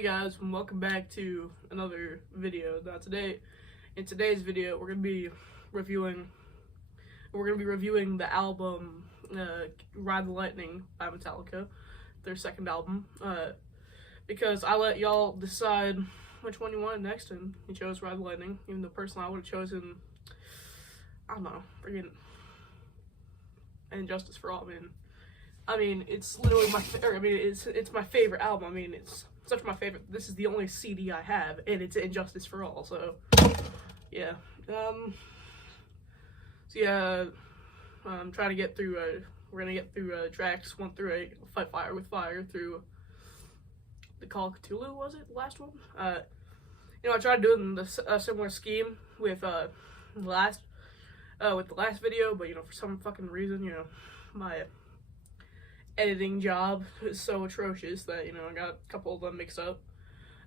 Hey guys, and welcome back to another video. In today's video, we're gonna be reviewing the album Ride the Lightning by Metallica, their second album. Because I let y'all decide which one you wanted next, and you chose Ride the Lightning. Even though personally, I would have chosen, I don't know, freaking Injustice for All. I mean, it's literally it's my favorite album. I mean, it's such my favorite. This is the only CD I have, and it's Injustice for All. So, yeah. I'm trying to get through. We're gonna get through tracks 1 through 8. Fight Fire with Fire through the Call of Cthulhu. Was it the last one? I tried doing a similar scheme with the last video, but for some fucking reason, my editing job is so atrocious that I got a couple of them mixed up.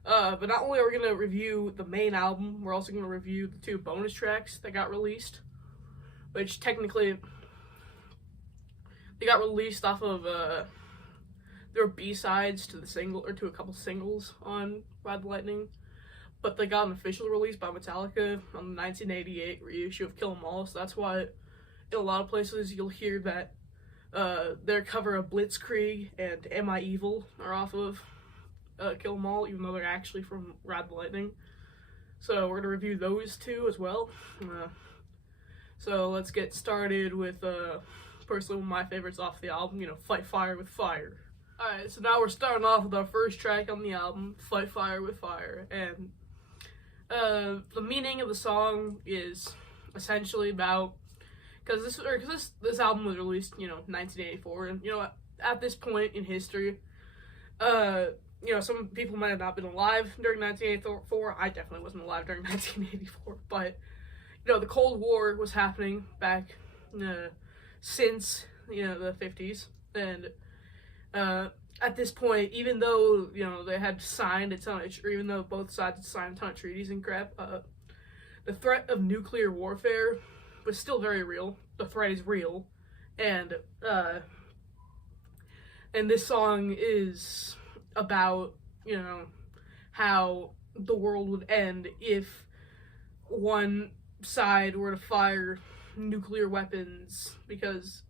But not only are we gonna review the main album, we're also gonna review the 2 bonus tracks that got released, which technically they got released off of their B-sides to the single, or to a couple singles on Ride the Lightning, but they got an official release by Metallica on the 1988 reissue of Kill 'Em All. So that's why in a lot of places you'll hear that their cover of Blitzkrieg and Am I Evil are off of Kill 'Em All, even though they're actually from Ride the Lightning. So we're going to review those 2 as well. So let's get started with personally one of my favorites off the album, Fight Fire with Fire. Alright, so now we're starting off with our first track on the album, Fight Fire with Fire. And the meaning of the song is essentially about, because this album was released, 1984, and at this point in history, some people might have not been alive during 1984. I definitely wasn't alive during 1984, but the Cold War was happening back since the 50s, and at this point, even though they had signed a ton of, or even though both sides had signed a ton of treaties and crap, the threat of nuclear warfare was still very real. The threat is real, and this song is about how the world would end if one side were to fire nuclear weapons, because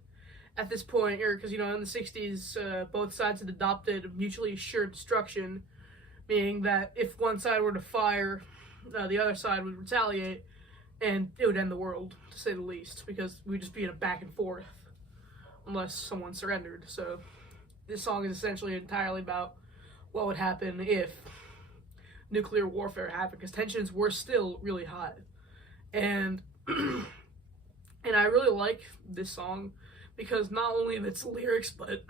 at this point, in the 60s, both sides had adopted mutually assured destruction, meaning that if one side were to fire, the other side would retaliate, and it would end the world, to say the least, because we'd just be in a back and forth unless someone surrendered. So this song is essentially entirely about what would happen if nuclear warfare happened, because tensions were still really high. And and I really like this song because not only of its lyrics, but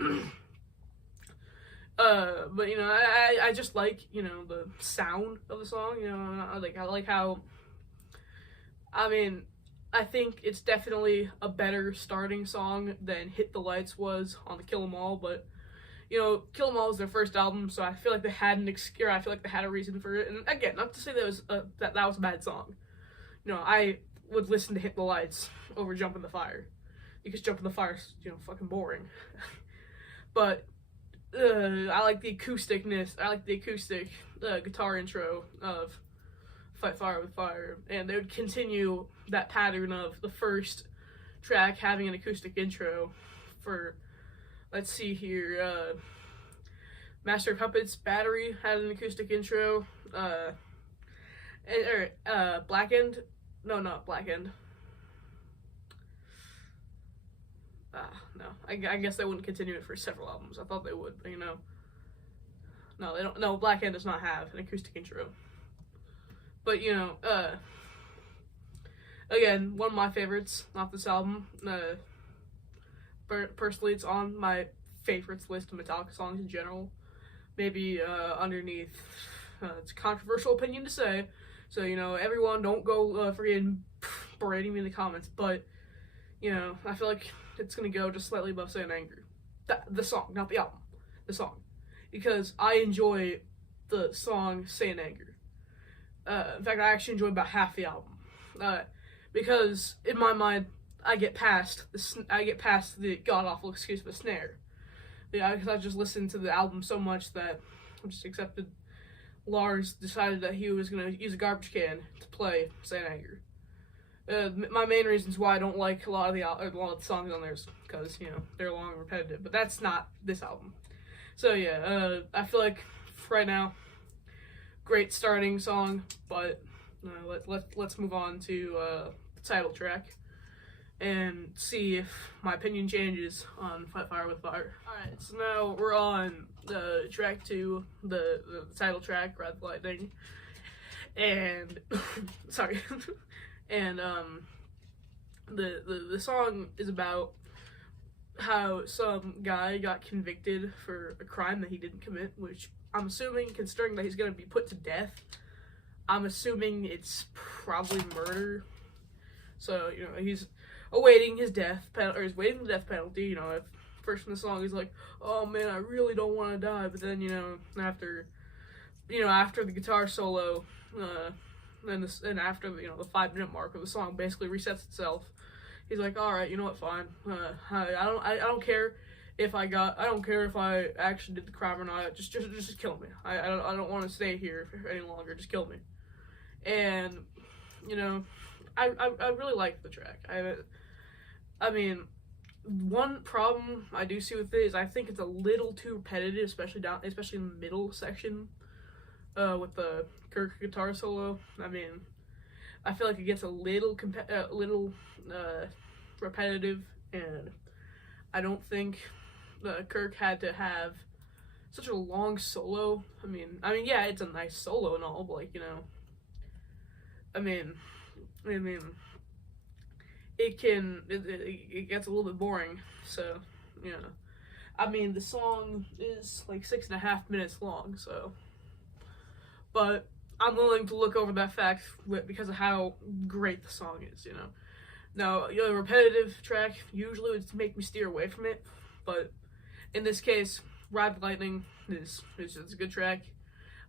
I just like the sound of the song. I like how, I think it's definitely a better starting song than Hit the Lights was on the Kill 'Em All, but Kill 'Em All was their first album, so I feel like they had a reason for it. And again, not to say that was that was a bad song. I would listen to Hit the Lights over Jump in the Fire, because Jump in the Fire is fucking boring. But I like the acoustic guitar intro of Fight Fire with Fire, and they would continue that pattern of the first track having an acoustic intro for, let's see here, Master of Puppets Battery had an acoustic intro, Blackened, no, not Blackened, no, I guess they wouldn't continue it for several albums. I thought they would, but no, they don't. No, Blackened does not have an acoustic intro. But again, one of my favorites off this album. Personally, it's on my favorites list of Metallica songs in general. Maybe underneath. It's a controversial opinion to say, so everyone don't go freaking berating me in the comments. But I feel like it's gonna go just slightly above Saint Anger. The song, not the album. The song, because I enjoy the song Saint Anger. In fact, I actually enjoy about half the album, because in my mind, I get past the god awful excuse of a snare. Yeah, because I just listened to the album so much that I just accepted Lars decided that he was gonna use a garbage can to play Saint Anger. My main reasons why I don't like a lot of the songs on there is because they're long and repetitive, but that's not this album. So yeah, I feel like right now, great starting song, but let's move on to the title track and see if my opinion changes on Fight Fire with Fire. Alright, so now we're on track 2, the title track, Ride the Lightning, and sorry, and the song is about how some guy got convicted for a crime that he didn't commit, which I'm assuming, considering that he's gonna be put to death, I'm assuming it's probably murder. So he's awaiting his death penalty, or he's waiting the death penalty. At first in the song he's like, "Oh man, I really don't want to die," but then after the guitar solo, and after the 5-minute mark of the song basically resets itself, he's like, "All right, you know what? Fine. I don't care if I don't care if I actually did the crime or not. Just kill me. I don't want to stay here any longer. Just kill me." And I really like the track. I mean, one problem I do see with it is I think it's a little too repetitive, especially in the middle section, with the Kirk guitar solo. I mean, I feel like it gets a little repetitive, and I don't think Kirk had to have such a long solo. I mean, yeah, it's a nice solo and all, but I mean, it gets a little bit boring. So, I mean, the song is like 6.5 minutes long. So, but I'm willing to look over that fact because of how great the song is. Now, a repetitive track usually would make me steer away from it, but in this case, Ride the Lightning is a good track.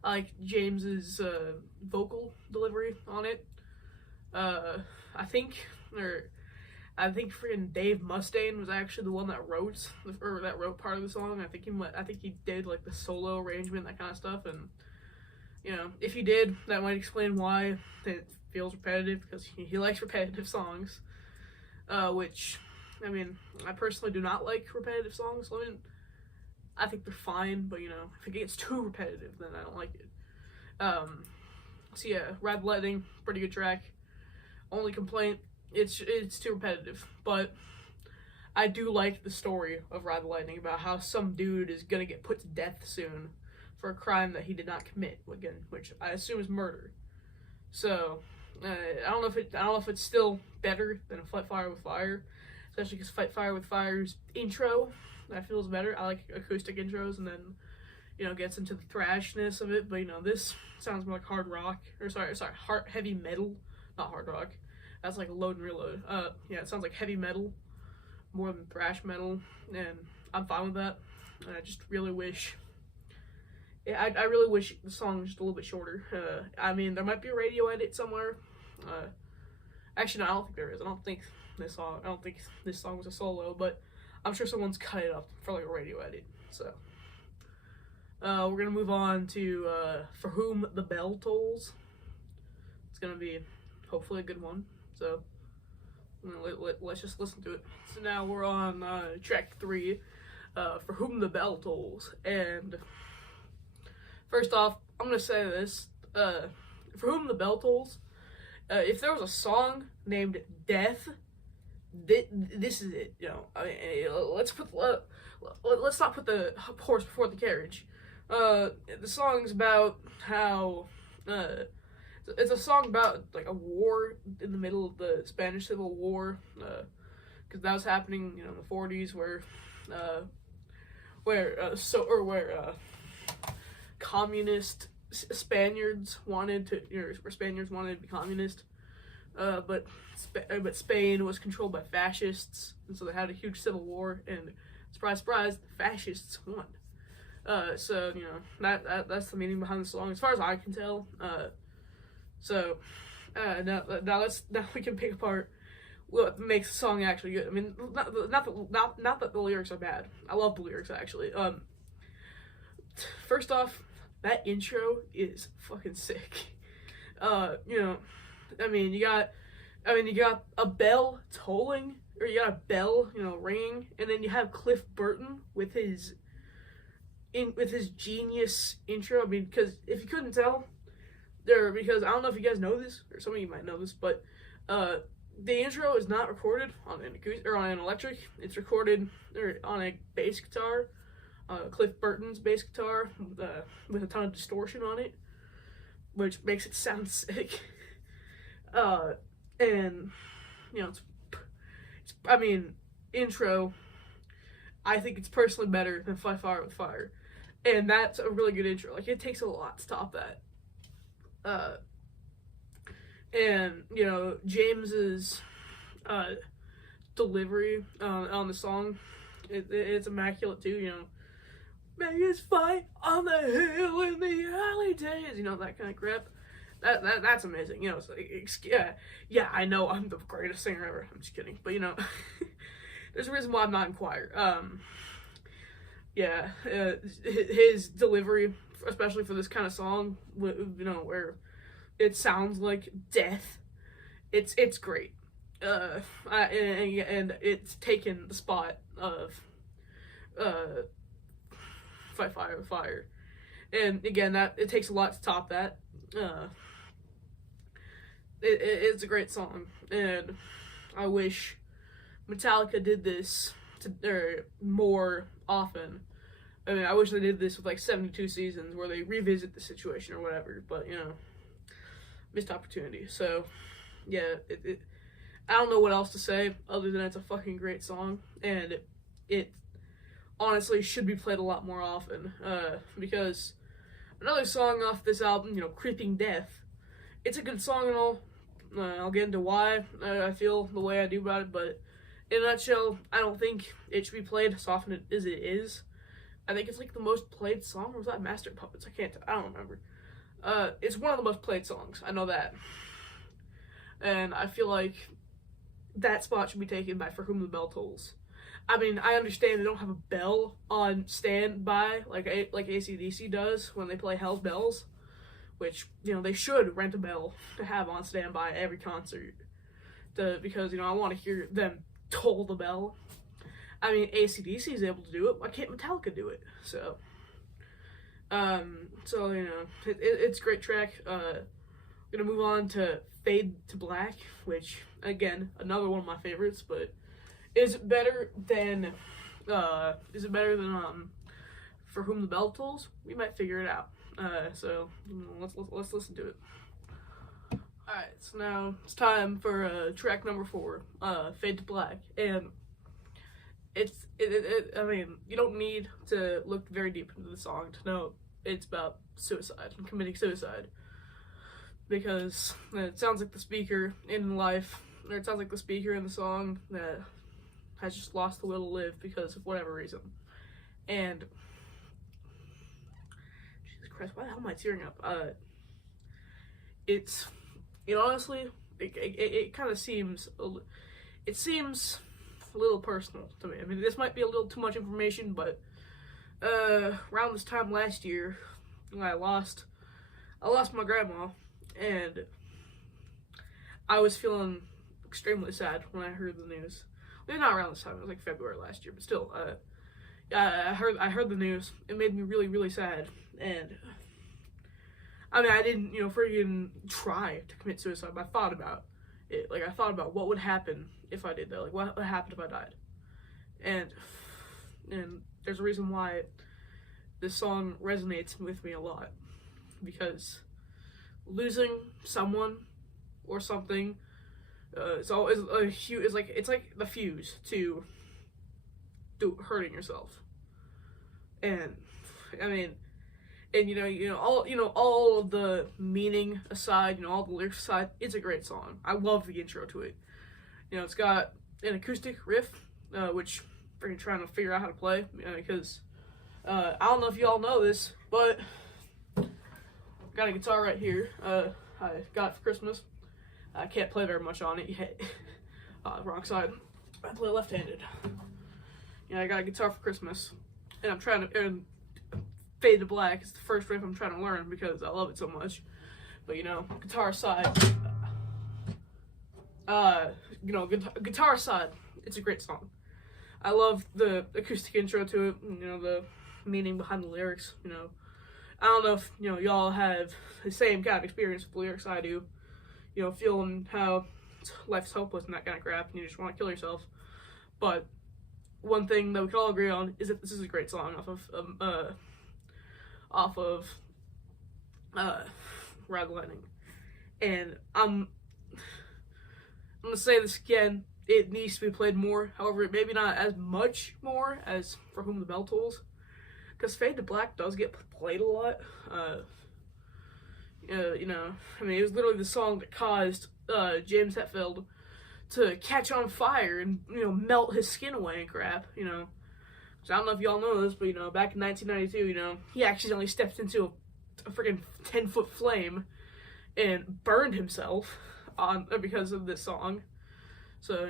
I like James's vocal delivery on it. I think freaking Dave Mustaine was actually the one that wrote part of the song. I think he did like the solo arrangement, that kind of stuff, and if he did, that might explain why it feels repetitive, because he likes repetitive songs. Which, I personally do not like repetitive songs. I think they're fine, but if it gets too repetitive, then I don't like it. So yeah, Ride the Lightning, pretty good track. Only complaint, it's too repetitive, but I do like the story of Ride the Lightning about how some dude is gonna get put to death soon for a crime that he did not commit, again, which I assume is murder. So I don't know if it's still better than a Fight Fire with Fire, especially because Fight Fire with Fire's intro that feels better. I like acoustic intros, and then gets into the thrashness of it. But this sounds more like hard rock, or heavy metal, not hard rock. That's like Load and Reload. Yeah, it sounds like heavy metal more than thrash metal, and I'm fine with that. And I just really wish. Yeah, I really wish the song was just a little bit shorter. There might be a radio edit somewhere. Actually, no, I don't think there is. I don't think this song was a solo, but I'm sure someone's cut it up for like a radio edit. So, we're gonna move on to For Whom the Bell Tolls. It's gonna be hopefully a good one. So, let's just listen to it. So now we're on track 3, For Whom the Bell Tolls, and first off, I'm gonna say this: For Whom the Bell Tolls. If there was a song named Death, this is it. Let's not put the horse before the carriage. The song's about how it's a song about like a war in the middle of the Spanish Civil War, because that was happening, in the 40s, where communist Spaniards wanted to, Spaniards wanted to be communist, but Spain was controlled by fascists, and so they had a huge civil war, and surprise, surprise, the fascists won. So that's the meaning behind the song, as far as I can tell. Now we can pick apart what makes the song actually good. Not that the lyrics are bad. I love the lyrics, actually. First off, that intro is fucking sick. You know, you got a bell tolling, or you got a bell, ringing, and then you have Cliff Burton with his genius intro. I mean, because if you couldn't tell, because I don't know if you guys know this, or some of you might know this, but the intro is not recorded on an acoustic or on an electric. It's recorded on a bass guitar, Cliff Burton's bass guitar, with a ton of distortion on it, which makes it sound sick. And intro, I think it's personally better than Fight Fire with Fire, and that's a really good intro. Like, it takes a lot to top that. And James's delivery on the song, it's immaculate too. Vegas fight on the hill in the early days. That kind of crap. That's amazing. It's like, yeah, I know I'm the greatest singer ever. I'm just kidding, but there's a reason why I'm not in choir. His delivery, especially for this kind of song, where it sounds like death, it's great. And it's taken the spot of Fight Fire with Fire, and again, that it takes a lot to top that. It's a great song, and I wish Metallica did this more often. I mean, I wish they did this with like 72 seasons where they revisit the situation or whatever, but missed opportunity. So yeah, I don't know what else to say other than it's a fucking great song, and it honestly should be played a lot more often, because another song off this album, Creeping Death, it's a good song and all. I'll get into why I feel the way I do about it, but in a nutshell, I don't think it should be played as often as it is. I think it's like the most played song, or was that Master of Puppets? I don't remember. It's one of the most played songs, I know that. And I feel like that spot should be taken by For Whom the Bell Tolls. I mean, I understand they don't have a bell on standby like AC/DC does when they play Hell's Bells, which, they should rent a bell to have on standby at every concert, because, I want to hear them toll the bell. I mean, AC/DC is able to do it. Why can't Metallica do it? So, it's a great track. We're gonna move on to Fade to Black, which, again, another one of my favorites, but is it better than For Whom the Bell Tolls? We might figure it out. So let's listen to it. Alright, so now it's time for track number 4, Fade to Black, and I mean, you don't need to look very deep into the song to know it's about suicide and committing suicide, because it sounds like the speaker in life, or it sounds like the speaker in the song that has just lost the will to live because of whatever reason. And Jesus Christ, why the hell am I tearing up? Honestly, it kind of seems a little personal to me. I mean, this might be a little too much information, but around this time last year, I lost my grandma, and I was feeling extremely sad when I heard the news. Maybe not around this time, it was like February last year, but still, I heard the news. It made me really, really sad, and I mean, I didn't, freaking try to commit suicide, but I thought about it. Like, I thought about what would happen if I did that. Like, what would happen if I died? And there's a reason why this song resonates with me a lot, because losing someone or something it's always a huge. It's like the fuse to hurting yourself. And I mean, and all of the meaning aside, all the lyrics aside, it's a great song. I love the intro to it. It's got an acoustic riff, which I'm trying to figure out how to play, because I don't know if you all know this, but I got a guitar right here. I got it for Christmas. I can't play very much on it yet. Wrong side. I play left-handed. I got a guitar for Christmas, and I'm trying to. And Fade to Black is the first riff I'm trying to learn because I love it so much. But, guitar aside, guitar aside, it's a great song. I love the acoustic intro to it, the meaning behind the lyrics, I don't know if, y'all have the same kind of experience with lyrics I do, feeling how life's hopeless and that kind of crap, and you just want to kill yourself. But one thing that we can all agree on is that this is a great song off of Ride the Lightning. And I'm gonna say this again, it needs to be played more. However, maybe not as much more as For Whom the Bell Tolls, because Fade to Black does get played a lot. It was literally the song that caused James Hetfield to catch on fire and, melt his skin away and crap, So I don't know if y'all know this, but, back in 1992, he accidentally stepped into a freaking 10-foot flame and burned himself because of this song. So,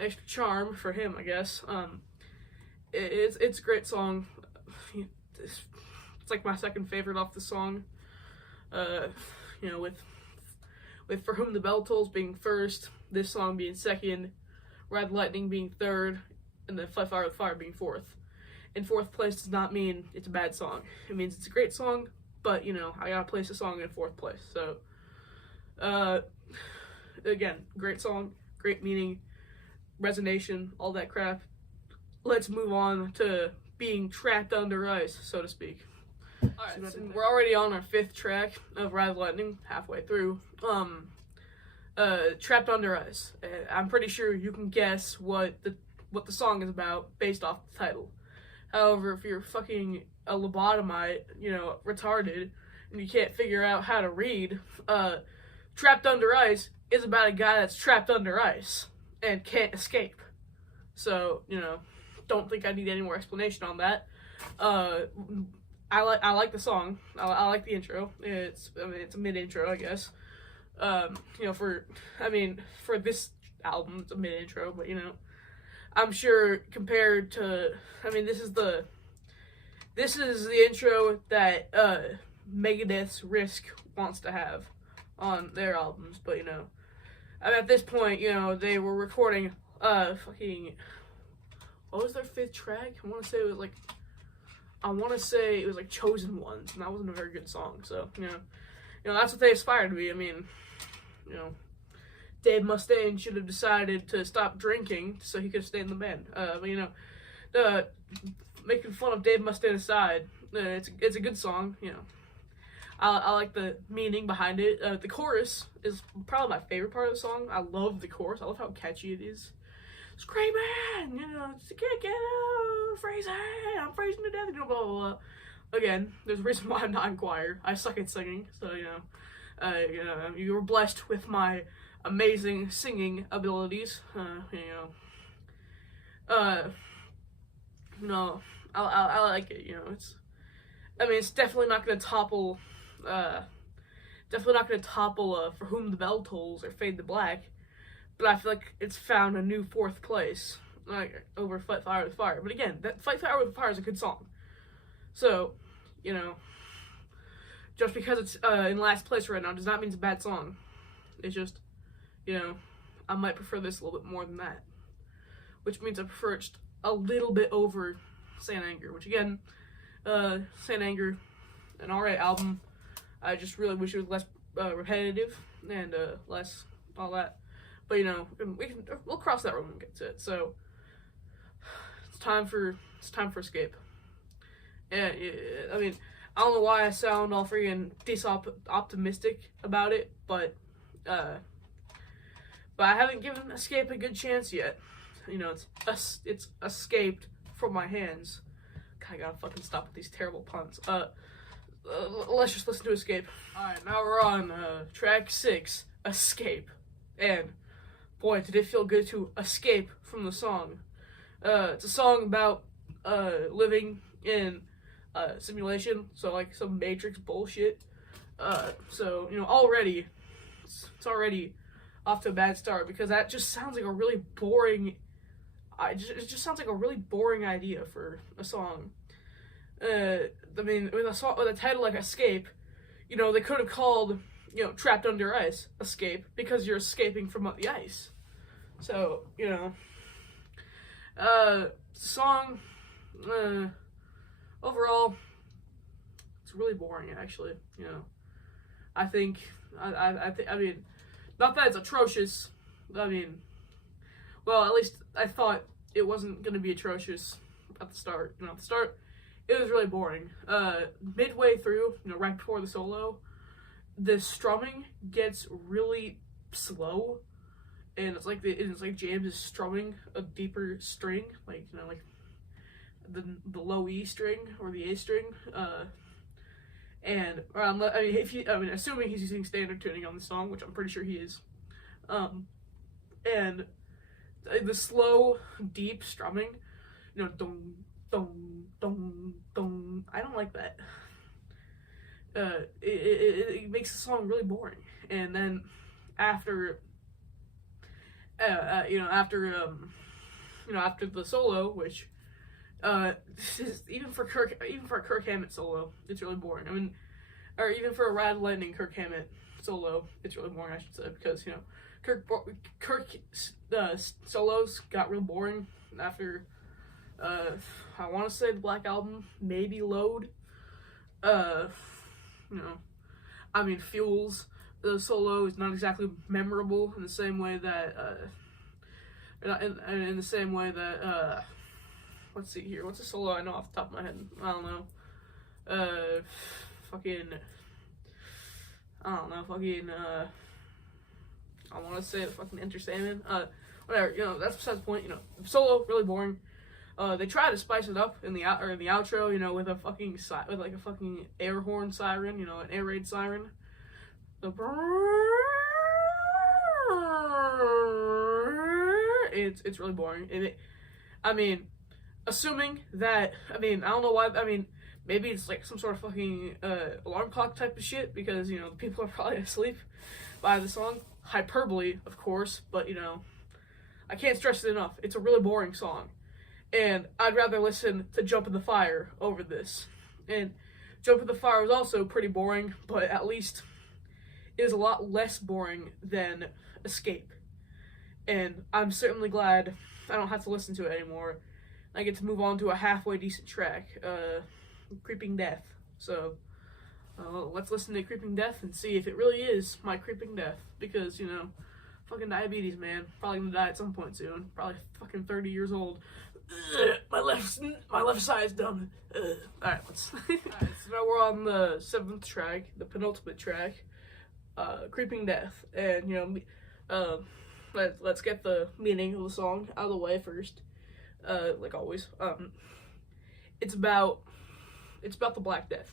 extra charm for him, I guess. It's a great song. It's like my second favorite off the song. With For Whom the Bell Tolls being first, this song being second, Ride the Lightning being third, and then Fight Fire with Fire being fourth. And fourth place does not mean it's a bad song. It means it's a great song, but, I gotta place a song in fourth place. So, again, great song, great meaning, resonation, all that crap. Let's move on to being trapped under ice, so to speak. Alright, so we're already on our fifth track of Ride the Lightning, halfway through. Trapped Under Ice. I'm pretty sure you can guess what the song is about based off the title. However, if you're fucking a lobotomite, retarded, and you can't figure out how to read, Trapped Under Ice is about a guy that's trapped under ice and can't escape. So, don't think I need any more explanation on that. I like the song. I like the intro. It's a mid-intro, I guess. For this album, it's a mid-intro, but, I'm sure compared to, this is the intro that, Megadeth's Risk wants to have on their albums, but, at this point, they were recording, what was their fifth track? I want to say it was like Chosen Ones, and that wasn't a very good song, so, that's what they aspire to be. Dave Mustaine should have decided to stop drinking so he could stay in the band. Making fun of Dave Mustaine aside, it's a good song, I like the meaning behind it. The chorus is probably my favorite part of the song. I love the chorus. I love how catchy it is. Screaming, can't get out, freezing, I'm freezing to death, blah, blah, blah. Again, there's a reason why I'm not in choir. I suck at singing, so, you were blessed with my amazing singing abilities. I like it, it's definitely not gonna topple, For Whom the Bell Tolls or Fade to Black, but I feel like it's found a new fourth place, over Fight Fire with Fire. But again, that Fight Fire with Fire is a good song. So, just because it's in last place right now does not mean it's a bad song. It's just, I might prefer this a little bit more than that. Which means I prefer it just a little bit over Saint Anger, which again, Saint Anger, an alright album. I just really wish it was less repetitive and less all that. But we'll cross that road when we get to it. So it's time for Escape. And I don't know why I sound all freaking optimistic about it, but I haven't given Escape a good chance yet. It's escaped from my hands. I gotta fucking stop with these terrible puns. Let's just listen to Escape. Alright, now we're on track 6, Escape. And boy, did it feel good to escape from the song. It's a song about living in simulation, so like some Matrix bullshit. So already it's already off to a bad start because that just sounds like a really boring. It just sounds like a really boring idea for a song. I mean, with a title like Escape, you know, they could have called, you know, Trapped Under Ice Escape, because you're escaping from the ice. So, you know, song, overall, it's really boring, actually, you know. I think, I mean, not that it's atrocious, I mean, well, at least I thought it wasn't going to be atrocious at the start. You know, at the start, it was really boring. Midway through, you know, right before the solo, the strumming gets really slow, and it's like James is strumming a deeper string, like, you know, like the low E string or the A string. And I mean, assuming he's using standard tuning on the song, which I'm pretty sure he is. And the slow, deep strumming, you know, dong, dong, dong, dong. I don't like that. It makes the song really boring. And then after, after the solo, which, even for a Kirk Hammett solo, it's really boring. I mean, or even for a Ride the Lightning Kirk Hammett solo, it's really boring, I should say, because, you know, Kirk solos got real boring after, I want to say the Black Album, maybe Load. You know, I mean, Fuels, the solo is not exactly memorable in the same way that, in the same way that, let's see here, what's a solo I know off the top of my head? I don't know. I want to say the fucking Enter Sandman. Whatever, you know, that's besides the point. You know, solo, really boring. They try to spice it up in the outro, you know, with a fucking air horn siren, you know, an air raid siren. It's really boring. I mean, assuming that, I don't know why, maybe it's like some sort of fucking alarm clock type of shit, because, you know, the people are probably asleep by the song. Hyperbole, of course, but, you know, I can't stress it enough. It's a really boring song. And I'd rather listen to Jump in the Fire over this. And Jump in the Fire was also pretty boring, but at least it is a lot less boring than Escape. And I'm certainly glad I don't have to listen to it anymore. I get to move on to a halfway decent track, Creeping Death. So, let's listen to Creeping Death and see if it really is my creeping death. Because, you know, fucking diabetes, man. Probably gonna die at some point soon. Probably fucking 30 years old. My left side's done. Alright, let's... Alright, so now we're on the 7th track, the penultimate track, Creeping Death. And, you know, let's get the meaning of the song out of the way first. Like always. It's about the Black Death.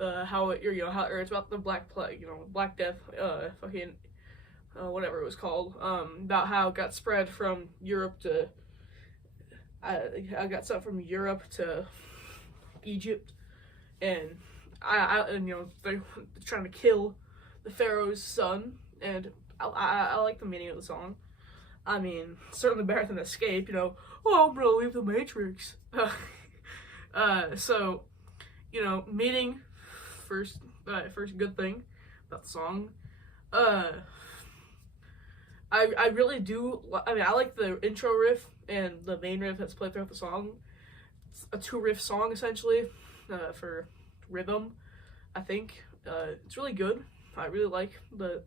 It's about the Black Plague, you know, Black Death, whatever it was called, about how it got spread from Europe to, I got sent from Europe to Egypt, and and you know, they're trying to kill the Pharaoh's son, and I like the meaning of the song. I mean, certainly better than Escape, you know, oh, I'm gonna leave the Matrix. So, you know, meaning, first good thing about the song. I really do, I like the intro riff and the main riff that's played throughout the song. It's a 2-riff song, essentially, for rhythm, I think. It's really good. I really like the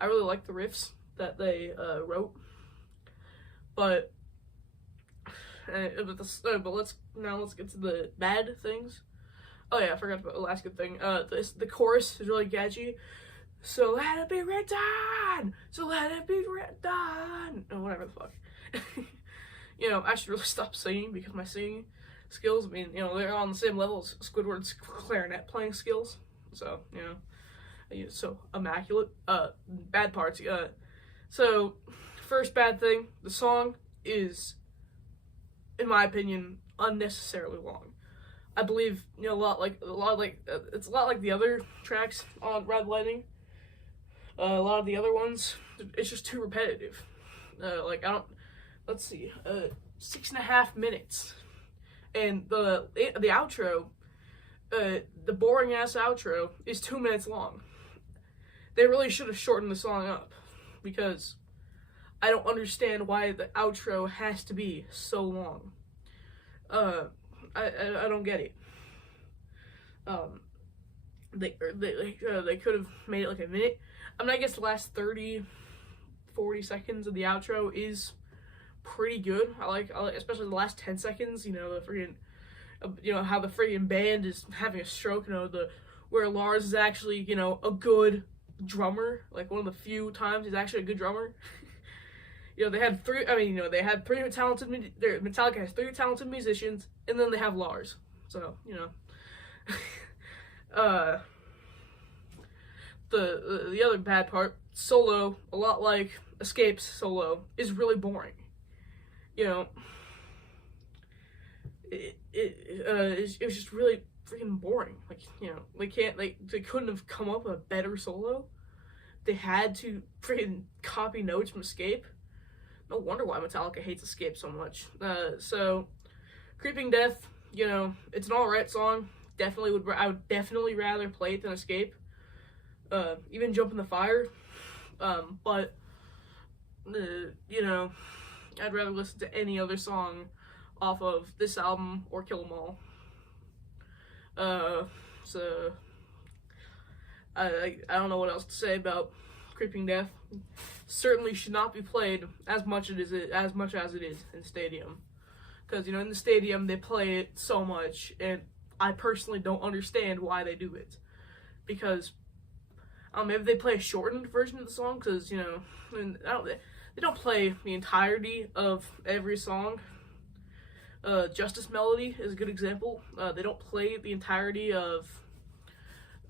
riffs that they wrote. But let's get to the bad things. Oh yeah, I forgot about the last good thing. The chorus is really catchy. So let it be written. So let it be written. Or whatever the fuck. You know, I should really stop singing, because my singing skills, I mean, you know, they're on the same level as Squidward's clarinet playing skills. So, you know, so immaculate. Bad parts. So, first bad thing, the song is, in my opinion, unnecessarily long. I believe, you know, it's a lot like the other tracks on Ride the Lightning. A lot of the other ones, it's just too repetitive. Let's see, 6.5 minutes, and the outro, the boring ass outro, is 2 minutes long. They really should have shortened the song up, because I don't understand why the outro has to be so long. I don't get it. They could have made it like a minute. I mean, I guess the last 30-40 seconds of the outro is pretty good. I like especially the last 10 seconds. You know, the freaking, how the freaking band is having a stroke. You know, where Lars is actually, a good drummer. Like, one of the few times he's actually a good drummer. They had three. I mean, they had three talented. Metallica has 3 talented musicians, and then they have Lars. So, the other bad part, Solo, a lot like Escape's Solo, is really boring. It was just really freaking boring. Like, they couldn't have come up with a better solo. They had to freaking copy notes from Escape. No wonder why Metallica hates Escape so much. So, Creeping Death, it's an alright song. I would definitely rather play it than Escape. Even Jump in the Fire. But, I'd rather listen to any other song off of this album or Kill 'Em All. So, I don't know what else to say about Creeping Death. Certainly should not be played as much as it is in Stadium. Because, in the Stadium, they play it so much, and I personally don't understand why they do it. Because, maybe they play a shortened version of the song, because, they don't play the entirety of every song. Justice Melody is a good example. They don't play the entirety of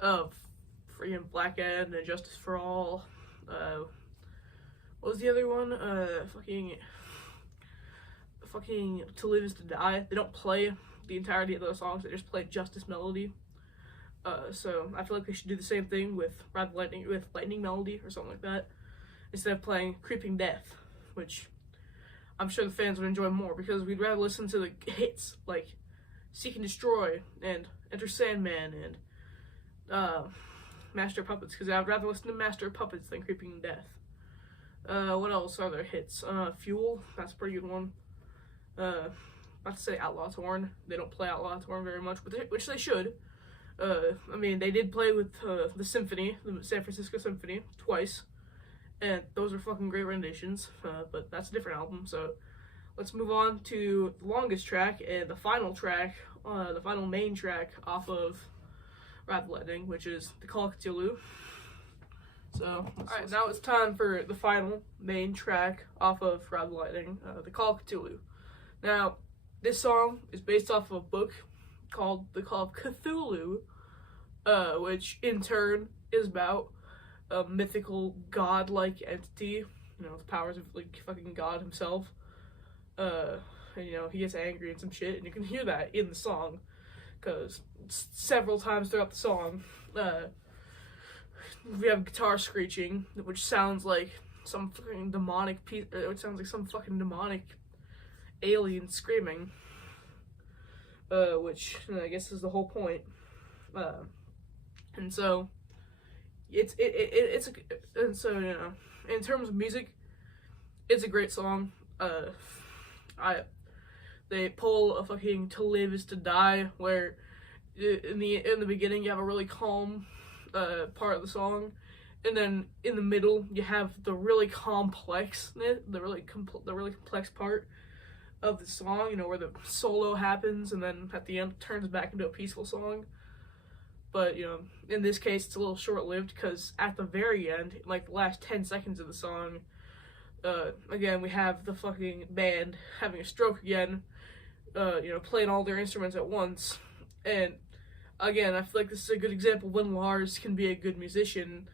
freaking Black End and Justice for All. What was the other one? Fucking To Live Is To Die. They don't play the entirety of those songs. They just play Justice Melody. So I feel like they should do the same thing with Lightning Melody or something like that, instead of playing Creeping Death, which I'm sure the fans would enjoy more, because we'd rather listen to the hits like Seek and Destroy and Enter Sandman and Master of Puppets, because I'd rather listen to Master of Puppets than Creeping Death. What else are there hits? Fuel, that's a pretty good one. Not to say Outlaw Torn. They don't play Outlaw Torn very much, which they should. They did play with the Symphony, the San Francisco Symphony, twice. And those are fucking great renditions, but that's a different album. So let's move on to the longest track and the final track, the final main track off of Ride the Lightning, which is The Call of Cthulhu. So, alright, now it's time for the final main track off of Ride the Lightning, The Call of Cthulhu. Now, this song is based off of a book called The Call of Cthulhu, which in turn is about a mythical god-like entity, with powers of like fucking God himself. And he gets angry and some shit, and you can hear that in the song, because several times throughout the song, we have guitar screeching, which sounds like some fucking demonic it sounds like some fucking demonic alien screaming, which I guess is the whole point. And so in terms of music, it's a great song. They pull a fucking To Live Is To Die, where in the beginning you have a really calm part of the song, and then in the middle you have the really complex part of the song, where the solo happens, and then at the end it turns back into a peaceful song. But, in this case, it's a little short-lived, because at the very end, like the last 10 seconds of the song, again, we have the fucking band having a stroke again, playing all their instruments at once. And, again, I feel like this is a good example when Lars can be a good musician,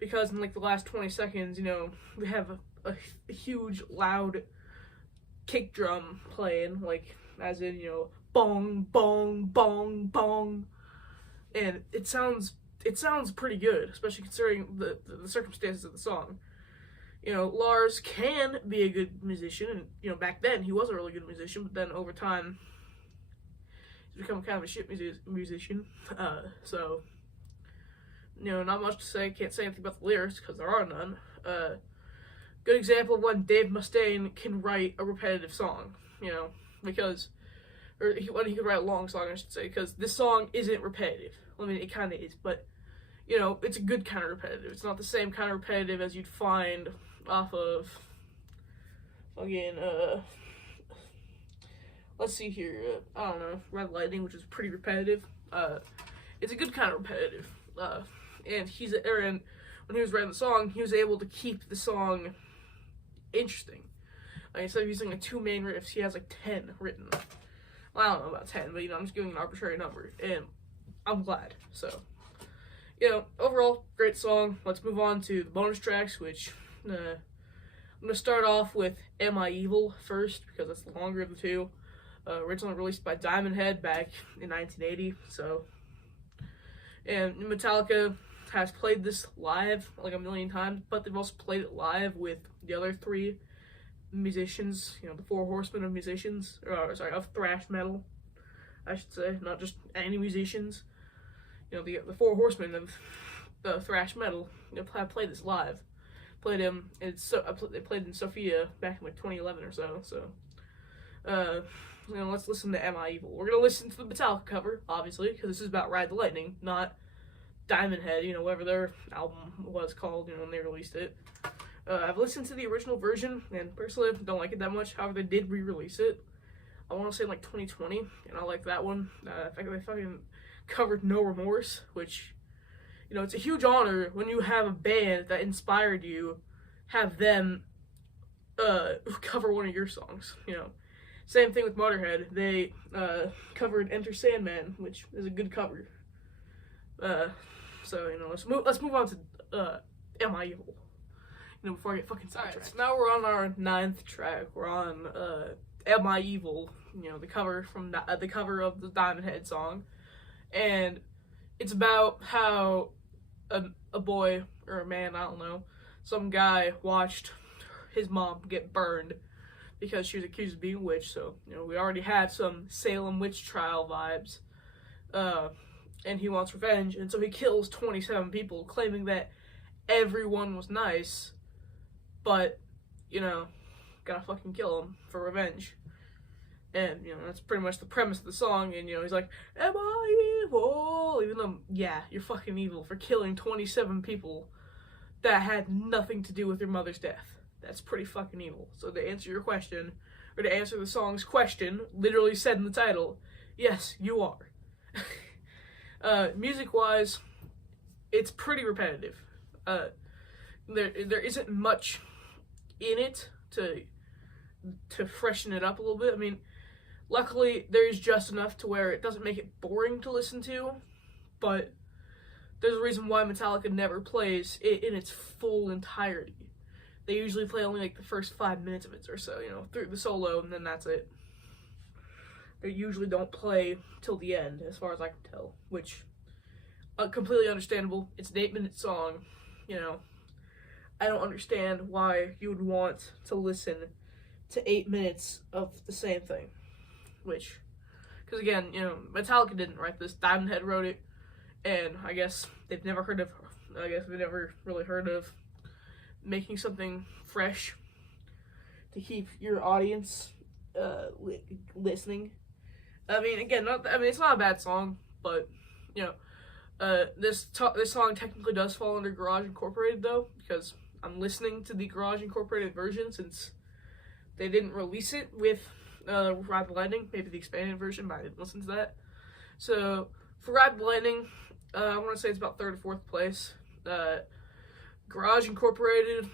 because in, like, the last 20 seconds, we have a huge, loud kick drum playing, like, as in, bong, bong, bong, bong. And it sounds pretty good, especially considering the circumstances of the song. Lars can be a good musician, and, back then he was a really good musician, but then over time, he's become kind of a shit musician. So, you know, not much to say. Can't say anything about the lyrics because there are none. Good example of when Dave Mustaine can write a repetitive song, you know, because, when he could write a long song, I should say, because this song isn't repetitive. I mean, it kind of is, but, you know, it's a good kind of repetitive. It's not the same kind of repetitive as you'd find off of, again, let's see here, I don't know, Red Lightning, which is pretty repetitive. It's a good kind of repetitive. And when he was writing the song, he was able to keep the song interesting. Like, instead of using like 2 main riffs, he has like 10 written. Well, I don't know about 10, but, you know, I'm just giving an arbitrary number, and I'm glad. So, you know, overall, great song. Let's move on to the bonus tracks, which, I'm going to start off with Am I Evil first, because that's the longer of the two. Originally released by Diamond Head back in 1980, so, and Metallica has played this live like a million times, but they've also played it live with the other 3 musicians, you know, the 4 horsemen of musicians, of thrash metal, I should say, not just any musicians. You know, the 4 horsemen of the thrash metal, you know, have played this live. Played him, they played in Sofia back in like 2011 or so, you know, let's listen to Am I Evil. We're gonna listen to the Metallica cover, obviously, because this is about Ride the Lightning, not Diamond Head, you know, whatever their album was called, you know, when they released it. I've listened to the original version, and personally, don't like it that much. However, they did re-release it. I want to say in like 2020, and I like that one. In fact, they fucking covered No Remorse, which, you know, it's a huge honor when you have a band that inspired you, have them cover one of your songs, you know. Same thing with Motorhead. They covered Enter Sandman, which is a good cover. So, you know, let's move on to Am I Evil? You know, before I get fucking sidetracked. Alright, so now we're on our 9th track. We're on Am I Evil? You know, the cover of the Diamond Head song, and it's about how a boy or a man, I don't know, some guy watched his mom get burned because she was accused of being a witch. So, you know, we already have some Salem witch trial vibes. And he wants revenge, and so he kills 27 people, claiming that everyone was nice, but, you know, gotta fucking kill him for revenge. And, you know, that's pretty much the premise of the song, and, you know, he's like, am I evil? Even though, yeah, you're fucking evil for killing 27 people that had nothing to do with your mother's death. That's pretty fucking evil. So to answer your question, or to answer the song's question, literally said in the title, yes, you are. Music-wise, it's pretty repetitive. There isn't much in it to freshen it up a little bit. I mean, luckily, there's just enough to where it doesn't make it boring to listen to, but there's a reason why Metallica never plays it in its full entirety. They usually play only like the first 5 minutes of it or so, you know, through the solo, and then that's it. They usually don't play till the end, as far as I can tell, which, completely understandable. It's an 8-minute song, you know. I don't understand why you would want to listen to 8 minutes of the same thing, which, because again, you know, Metallica didn't write this, Diamond Head wrote it, and I guess they've never really heard of making something fresh to keep your audience listening. I mean, again, it's not a bad song, but, you know, this song technically does fall under Garage Incorporated, though, because I'm listening to the Garage Incorporated version since they didn't release it with Ride the Lightning, maybe the expanded version, but I didn't listen to that. So, for Ride the Lightning, I want to say it's about 3rd or 4th place. Garage Incorporated,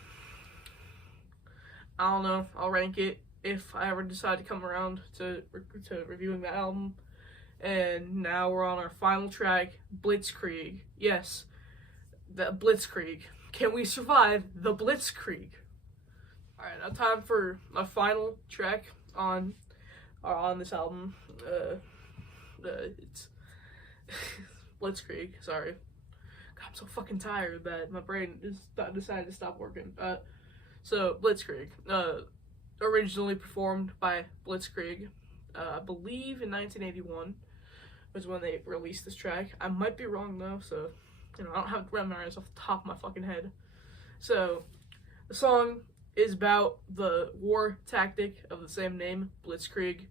I don't know, I'll rank it if I ever decide to come around to reviewing the album. And now we're on our final track, Blitzkrieg. Yes, the Blitzkrieg. Can we survive the Blitzkrieg? Alright, now time for my final track on this album. It's Blitzkrieg, sorry. God, I'm so fucking tired that my brain decided to stop working. So, Blitzkrieg. Originally performed by Blitzkrieg, I believe in 1981. was when they released this track. I might be wrong though, so you know, I don't have it memorized off the top of my fucking head. So the song is about the war tactic of the same name, Blitzkrieg.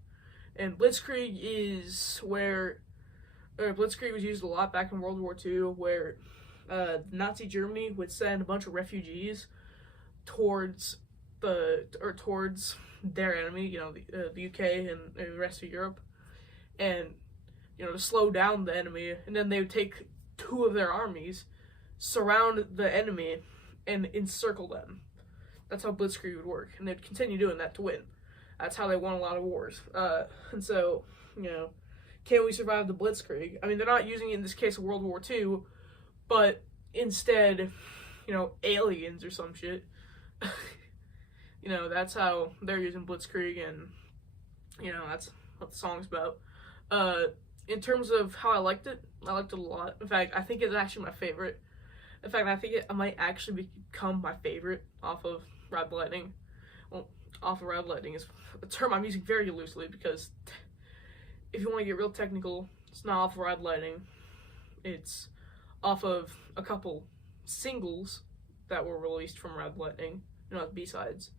And Blitzkrieg is where Blitzkrieg was used a lot back in World War II, where Nazi Germany would send a bunch of refugees towards their enemy, you know, the UK and the rest of Europe, and you know, to slow down the enemy. And then they would take two of their armies, surround the enemy, and encircle them. That's how Blitzkrieg would work, and they'd continue doing that to win. That's how they won a lot of wars. And so, you know, can we survive the Blitzkrieg? I mean, they're not using it in this case of World War II, but instead, you know, aliens or some shit. You know, that's how they're using Blitzkrieg, and, you know, that's what the song's about. In terms of how I liked it a lot. In fact, I think it's actually my favorite. In fact, I think it might actually become my favorite off of Ride the Lightning. Well, off of Ride the Lightning is a term I'm using very loosely, because if you want to get real technical, it's not off of Ride the Lightning. It's off of a couple singles that were released from Ride the Lightning, you know, B-sides.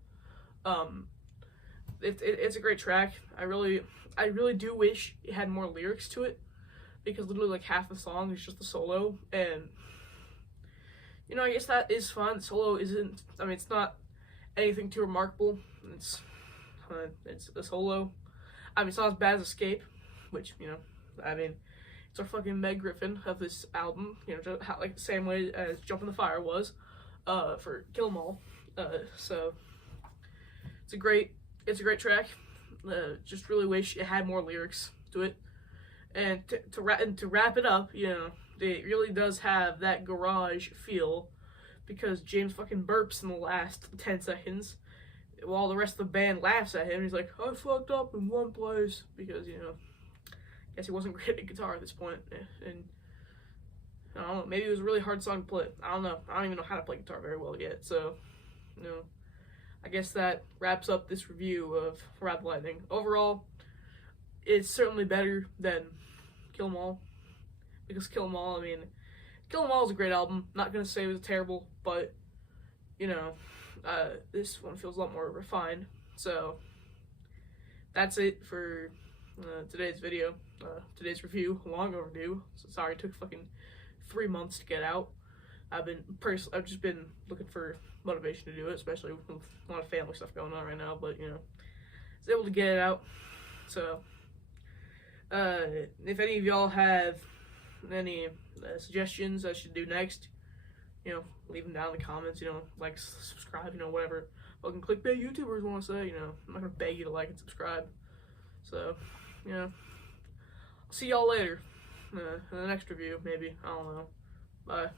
It's a great track. I really do wish it had more lyrics to it, because literally like half the song is just the solo, and you know, I guess that is fun. The solo isn't, I mean, it's not anything too remarkable. It's a solo. I mean, it's not as bad as Escape, which, you know, I mean, it's our fucking Meg Griffin of this album, you know, just like the same way as Jump in the Fire was for Kill 'Em All. So it's a great track. Just really wish it had more lyrics to it. And to wrap it up, you know, it really does have that garage feel, because James fucking burps in the last 10 seconds while the rest of the band laughs at him. He's like, I fucked up in one place, because, you know, I guess he wasn't great at guitar at this point. And I don't know, maybe it was a really hard song to play. I don't know. I don't even know how to play guitar very well yet. So, you know, I guess that wraps up this review of Ride the Lightning. Overall, it's certainly better than Kill 'Em All, because Kill 'Em All, I mean, Kill 'Em All is a great album. Not gonna say it was terrible, but, you know, this one feels a lot more refined. So that's it for today's video, today's review. Long overdue. So sorry it took fucking 3 months to get out. I've just been looking for motivation to do it, especially with a lot of family stuff going on right now. But, you know, I was able to get it out. So if any of y'all have any suggestions I should do next, you know, leave them down in the comments. You know, like, subscribe, you know, whatever fucking clickbait YouTubers want to say. You know, I'm not gonna beg you to like and subscribe. So, you know, I'll see y'all later in the next review, maybe. I don't know. Bye.